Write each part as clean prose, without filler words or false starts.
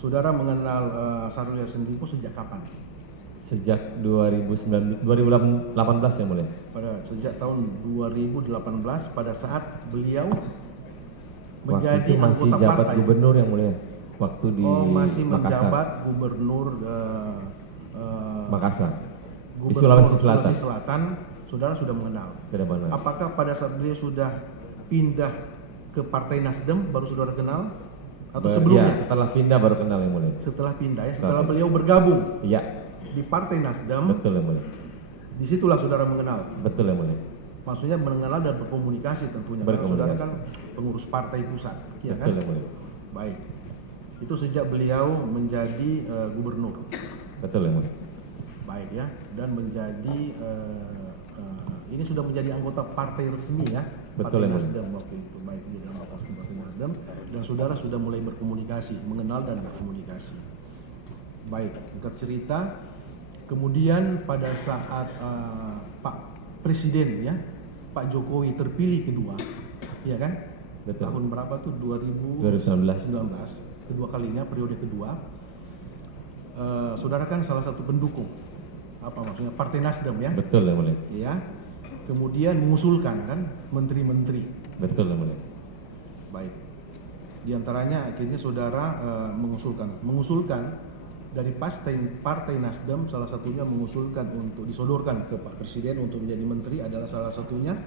Saudara mengenal Syahrul Yassin Limpo sejak kapan? Sejak 2018 yang mulia. Sejak tahun 2018 pada saat beliau Waktu menjadi itu masih anggota jabat partai. gubernur yang mulia. Waktu di masih Makassar. menjabat gubernur Makassar. Di Gubernur Sulawesi Selatan. Selatan, saudara sudah mengenal. Sudah mengenal. Apakah pada saat beliau sudah pindah ke Partai Nasdem baru saudara kenal? Atau sebelumnya? Ya, setelah pindah baru kenal yang mulia. Setelah pindah ya, setelah beliau bergabung Iya. di Partai Nasdem. Betul yang mulia. Disitulah saudara mengenal. Betul yang mulia. Maksudnya mengenal dan berkomunikasi tentunya. Karena saudara kan pengurus partai pusat, ya kan? Betul yang mulia. Baik. Itu sejak beliau menjadi gubernur. Betul yang mulia. Baik ya, dan menjadi ini sudah menjadi anggota partai resmi ya, Betul, Partai Nasdem waktu itu. Baik, jadi anggota Partai Nasdem dan saudara sudah mulai berkomunikasi, mengenal dan berkomunikasi. Baik, singkat cerita, kemudian pada saat Pak Presiden ya, Pak Jokowi terpilih kedua, ya kan? Betul. Tahun berapa tuh? 2019. Kedua kalinya, periode kedua. Saudara kan salah satu pendukung, apa maksudnya, Partai Nasdem ya? Betul yang mulia. Ya. Kemudian mengusulkan kan menteri-menteri. Betul yang mulia. Baik. Di antaranya akhirnya saudara mengusulkan dari Partai Nasdem, salah satunya mengusulkan untuk disodorkan ke Pak Presiden untuk menjadi menteri adalah salah satunya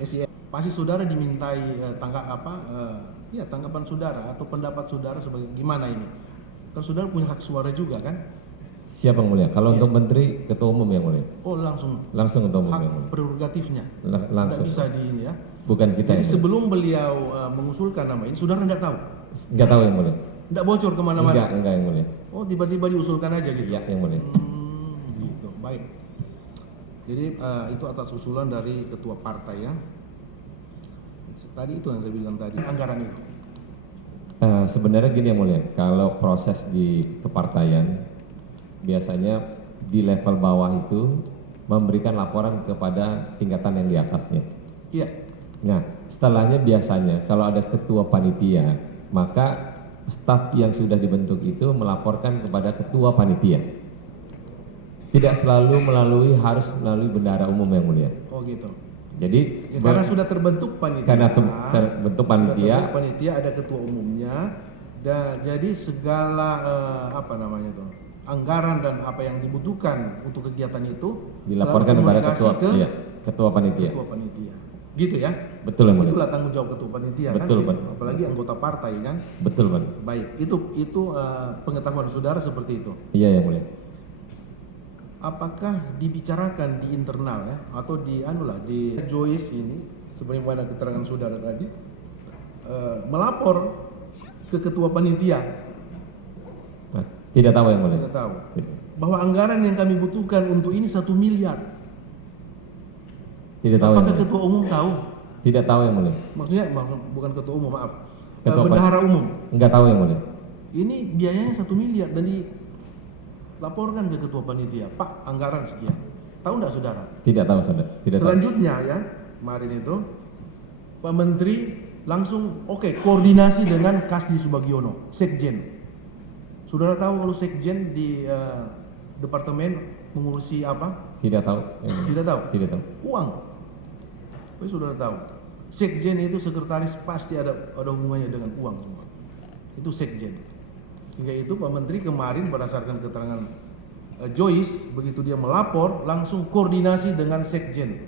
SIM. Pasti saudara dimintai tanggapan saudara atau pendapat saudara sebagai gimana ini? Kan saudara punya hak suara juga kan? Siapa yang mulia? Kalau untuk menteri, ketua umum yang mulia. Oh langsung Langsung ketua umum hak yang mulia. prerogatifnya. Langsung. Tidak bisa di ini ya. Bukan kita. Jadi yang sebelum beliau mengusulkan nama ini, saudara tidak tahu? Enggak tahu yang mulia. Tidak bocor kemana-mana? Enggak yang mulia. Oh tiba-tiba diusulkan aja gitu? Iya yang mulia. Gitu, baik. Jadi itu atas usulan dari ketua partai ya. Tadi itu yang saya bilang tadi, anggaran itu. Sebenarnya gini yang mulia, kalau proses di kepartaian biasanya di level bawah itu memberikan laporan kepada tingkatan yang di atasnya. Iya. Nah, setelahnya biasanya kalau ada ketua panitia, maka staf yang sudah dibentuk itu melaporkan kepada ketua panitia. Tidak selalu harus melalui bendahara umum yang mulia. Oh gitu. Jadi ya, karena sudah terbentuk panitia. Karena terbentuk panitia. Panitia ada ketua umumnya. Dan jadi segala anggaran dan apa yang dibutuhkan untuk kegiatan itu dilaporkan kepada ketua panitia. Ketua panitia. Gitu ya? Betul yang mulia. Itulah tanggung jawab ketua panitia. Betul, kan? Gitu. Apalagi anggota partai kan? Betul, Pak. Baik, itu pengetahuan saudara seperti itu. Iya yang mulia. Apakah dibicarakan di internal ya atau di Joyce ini sebagaimana keterangan saudara tadi melapor ke ketua panitia? Nah, tidak tahu yang mulia. Tidak tahu. Bahwa anggaran yang kami butuhkan untuk ini 1 miliar. Tidak tahu. Apakah ketua umum tahu? Tidak tahu yang mulia. Maksudnya bukan ketua umum, maaf. Ketua bendahara umum. Enggak tahu yang mulia. Ini biayanya 1 miliar dan dilaporkan ke ketua panitia. Pak, anggaran sekian. Tahu enggak saudara? Tidak tahu saudara. Selanjutnya ya, kemarin itu Pak Menteri langsung koordinasi dengan Kasdi Subagiono, Sekjen. Saudara tahu kalau Sekjen di departemen mengurusi apa? Tidak tahu. Tidak tahu? Tidak tahu. Uang. Tapi saudara tahu, Sekjen itu sekretaris pasti ada hubungannya dengan uang semua. Itu Sekjen. Hingga itu Pak Menteri kemarin berdasarkan keterangan Joyce, begitu dia melapor langsung koordinasi dengan Sekjen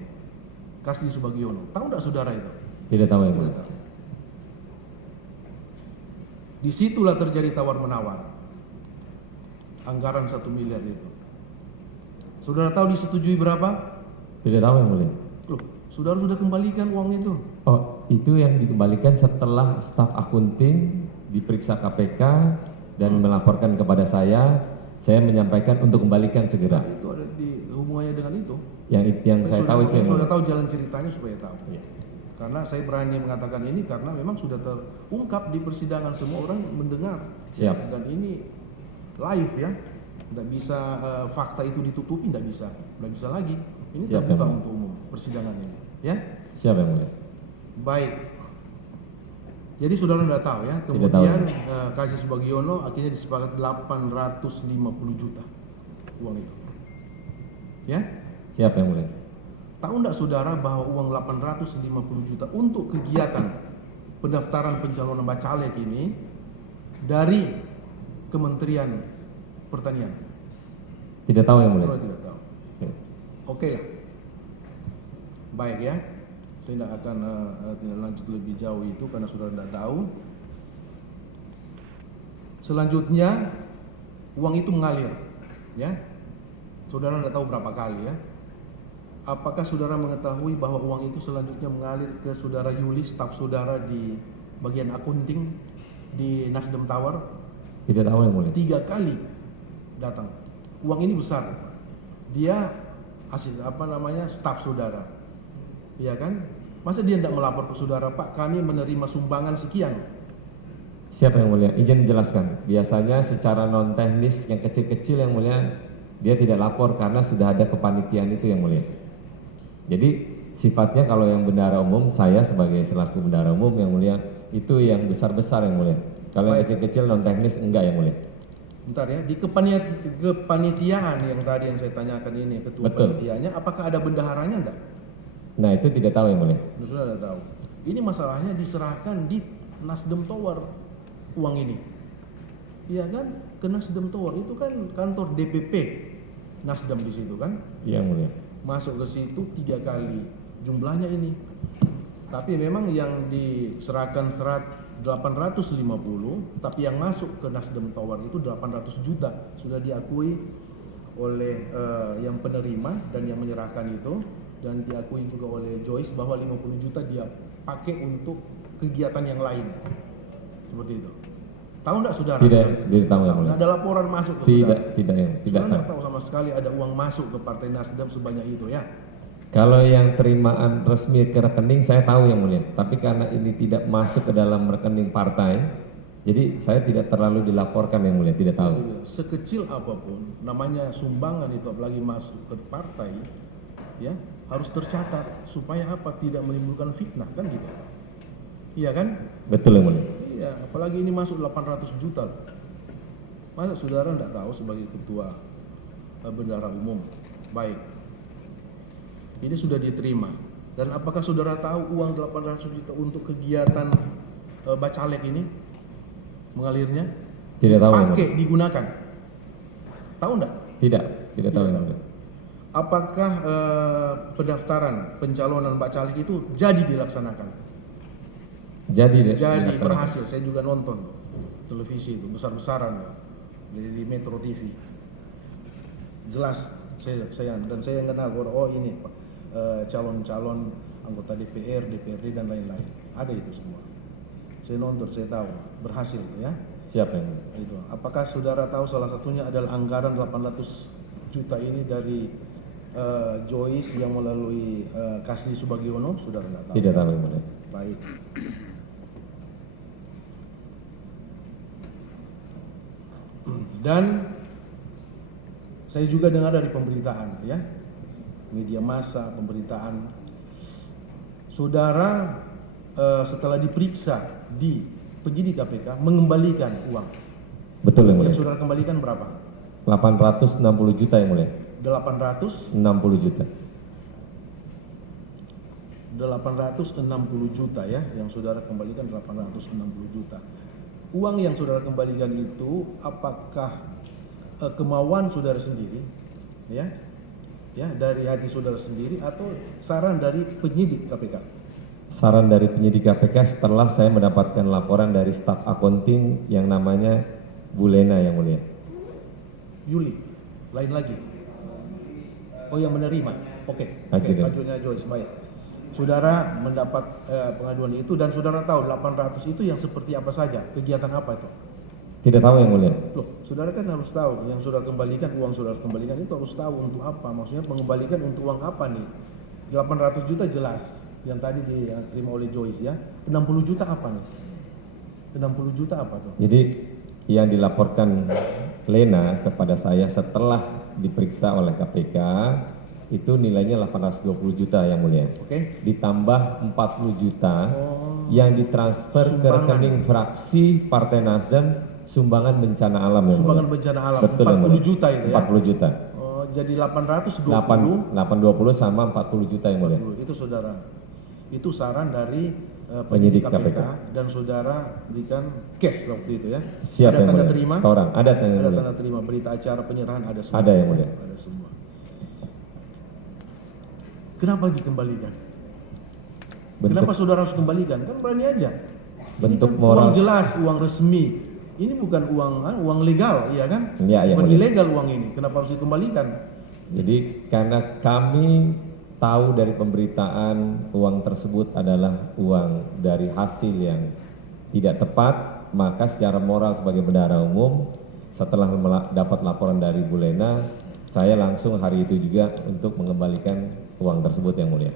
Kasdi Subagiono. Tahu enggak saudara itu? Tidak tahu yang mulia. Disitulah terjadi tawar-menawar. Anggaran 1 miliar itu. Saudara tahu disetujui berapa? Tidak tahu yang mulia. Loh, saudara sudah kembalikan uang itu. Oh, itu yang dikembalikan setelah staf akunting diperiksa KPK dan melaporkan kepada saya menyampaikan untuk kembalikan segera. Nah, itu ada di hubungannya dengan itu. Yang saya tahu itu yang sudah tahu jalan ceritanya supaya tahu. Ya. Karena saya berani mengatakan ini karena memang sudah terungkap di persidangan, semua orang mendengar. Siap. Dan ini live ya, tidak bisa fakta itu ditutupi, tidak bisa lagi. Ini Siap, terbuka ya, untuk umum persidangan ini, ya. Siap yang mulia. Baik. Jadi saudara tidak tahu ya. Tidak tahu. Kemudian Kasih Subagiono akhirnya disepakati 850 juta uang itu. Ya? Siapa yang mulia? Tahu tidak saudara bahwa uang 850 juta untuk kegiatan pendaftaran pencalonan bacalek ini dari Kementerian Pertanian? Tidak tahu yang mulia. Saudara tidak tahu. Oke. Oke lah. Baik ya. Saya tidak akan tidak lanjut lebih jauh itu karena saudara tidak tahu. Selanjutnya uang itu mengalir, ya. Saudara tidak tahu berapa kali ya. Apakah saudara mengetahui bahwa uang itu selanjutnya mengalir ke saudara Yuli, staf saudara di bagian akunting di Nasdem Tower? Tidak tahu yang mulia. 3 kali datang. Uang ini besar. Dia staf saudara. Iya kan? Masa dia tidak melapor ke saudara, Pak, kami menerima sumbangan sekian. Siapa yang mulia? Izin jelaskan. Biasanya secara non teknis yang kecil-kecil yang mulia dia tidak lapor karena sudah ada kepanitiaan itu yang mulia. Jadi sifatnya kalau yang bendahara umum, saya sebagai selaku bendahara umum yang mulia, itu yang besar-besar yang mulia. Kalau yang kecil-kecil non teknis enggak yang mulia. Bentar ya, di kepanitiaan yang tadi yang saya tanyakan ini, ketua Betul. panitianya, apakah ada bendaharanya enggak? Nah itu tidak tahu yang mulia. Sudah ada tahu. Ini masalahnya diserahkan di Nasdem Tower uang ini. Iya kan? Ke Nasdem Tower itu kan kantor DPP Nasdem di situ kan? Iya yang mulia. Masuk ke situ 3 kali jumlahnya ini. Tapi memang yang diserahkan 850, tapi yang masuk ke Nasdem Tower itu 800 juta. Sudah diakui oleh yang penerima dan yang menyerahkan itu, dan diakui juga oleh Joyce bahwa 50 juta dia pakai untuk kegiatan yang lain. Seperti itu. Tahu enggak saudara? Tidak tahu yang mulia. Ada laporan masuk ke Tidak, saudara? tidak yang tidak Saudara tahu. enggak tahu sama sekali ada uang masuk ke Partai Nasdem sebanyak itu ya? Kalau yang terimaan resmi ke rekening saya tahu yang mulia, tapi karena ini tidak masuk ke dalam rekening partai, jadi saya tidak terlalu dilaporkan yang mulia, tidak tahu. Sekecil apapun, namanya sumbangan itu apalagi masuk ke partai, ya harus tercatat supaya apa? Tidak menimbulkan fitnah kan gitu. Iya kan? Betul yang mulia. Iya, apalagi ini masuk 800 juta. Masa saudara tidak tahu sebagai ketua bendahara umum? Baik. Ini sudah diterima. Dan apakah saudara tahu uang 800 juta untuk kegiatan bacalek ini mengalirnya? Tidak tahu yang Pakai mulia. digunakan. Tahu enggak? Tidak tahu yang mulia. Apakah pendaftaran pencalonan bacalek itu jadi dilaksanakan? Jadi Jadi berhasil. Saya juga nonton televisi itu besar-besaran di Metro TV. Jelas saya kenal orang, oh ini calon-calon anggota DPR, DPRD dan lain-lain. Ada itu semua. Saya nonton, saya tahu berhasil ya. Siapa yang mulia? Itu. Apakah saudara tahu salah satunya adalah anggaran 800 juta ini dari Joyce yang melalui Kasih Subagiono? Saudara nggak tahu? Tidak tahu yang mulia. Baik. Dan saya juga dengar dari pemberitaan ya, media massa, pemberitaan, saudara setelah diperiksa di penyidik KPK mengembalikan uang. Betul yang mulia. Yang saudara kembalikan berapa? 860 juta yang mulia. 860 juta. juta ya, yang saudara kembalikan 860 juta. Uang yang saudara kembalikan itu apakah kemauan saudara sendiri, ya, dari hati saudara sendiri atau saran dari penyidik KPK? Saran dari penyidik KPK setelah saya mendapatkan laporan dari staf akunting yang namanya Bu Lena yang mulia. Yuli, lain lagi. Oh yang menerima, oke. Ajuannya Joyce, baik. Saudara mendapat pengaduan itu dan saudara tahu 800 itu yang seperti apa saja, kegiatan apa itu? Tidak tahu yang mulia. Loh, saudara kan harus tahu yang saudara kembalikan, uang saudara kembalikan itu harus tahu untuk apa, maksudnya mengembalikan untuk uang apa nih? 800 juta jelas, yang tadi diterima oleh Joyce ya. 60 juta apa nih? 60 juta apa tuh? Jadi yang dilaporkan Lena kepada saya setelah diperiksa oleh KPK itu nilainya 820 juta yang mulia. Oke. Ditambah 40 juta Oh, yang ditransfer ke sumbangan. rekening fraksi Partai Nasdem sumbangan bencana alam yang Sumbangan mulia. bencana alam Betul, yang 40 mulia. juta itu ya. 40 juta. Oh, jadi 820. 820 sama 40 juta yang mulia. Itu saudara. Itu saran dari Penyidik penyidik KPK, KPK. dan saudara berikan cash waktu itu ya. Siap Ada yang tanda mulia. terima. Setoran. Ada yang Ada mulia. tanda terima, berita acara penyerahan ada semua. Ada yang ya. mulia. Ada semua. Kenapa dikembalikan? Kenapa saudara harus kembalikan? Kan berani aja. Bentuk Ini kan moral. uang jelas, uang resmi. Ini bukan uang legal, iya kan? Iya, iya, bukan mulia. ilegal uang ini. Kenapa harus dikembalikan? Jadi karena kami tahu dari pemberitaan uang tersebut adalah uang dari hasil yang tidak tepat, maka secara moral sebagai bendahara umum setelah dapat laporan dari Bu Lena, saya langsung hari itu juga untuk mengembalikan uang tersebut yang mulia.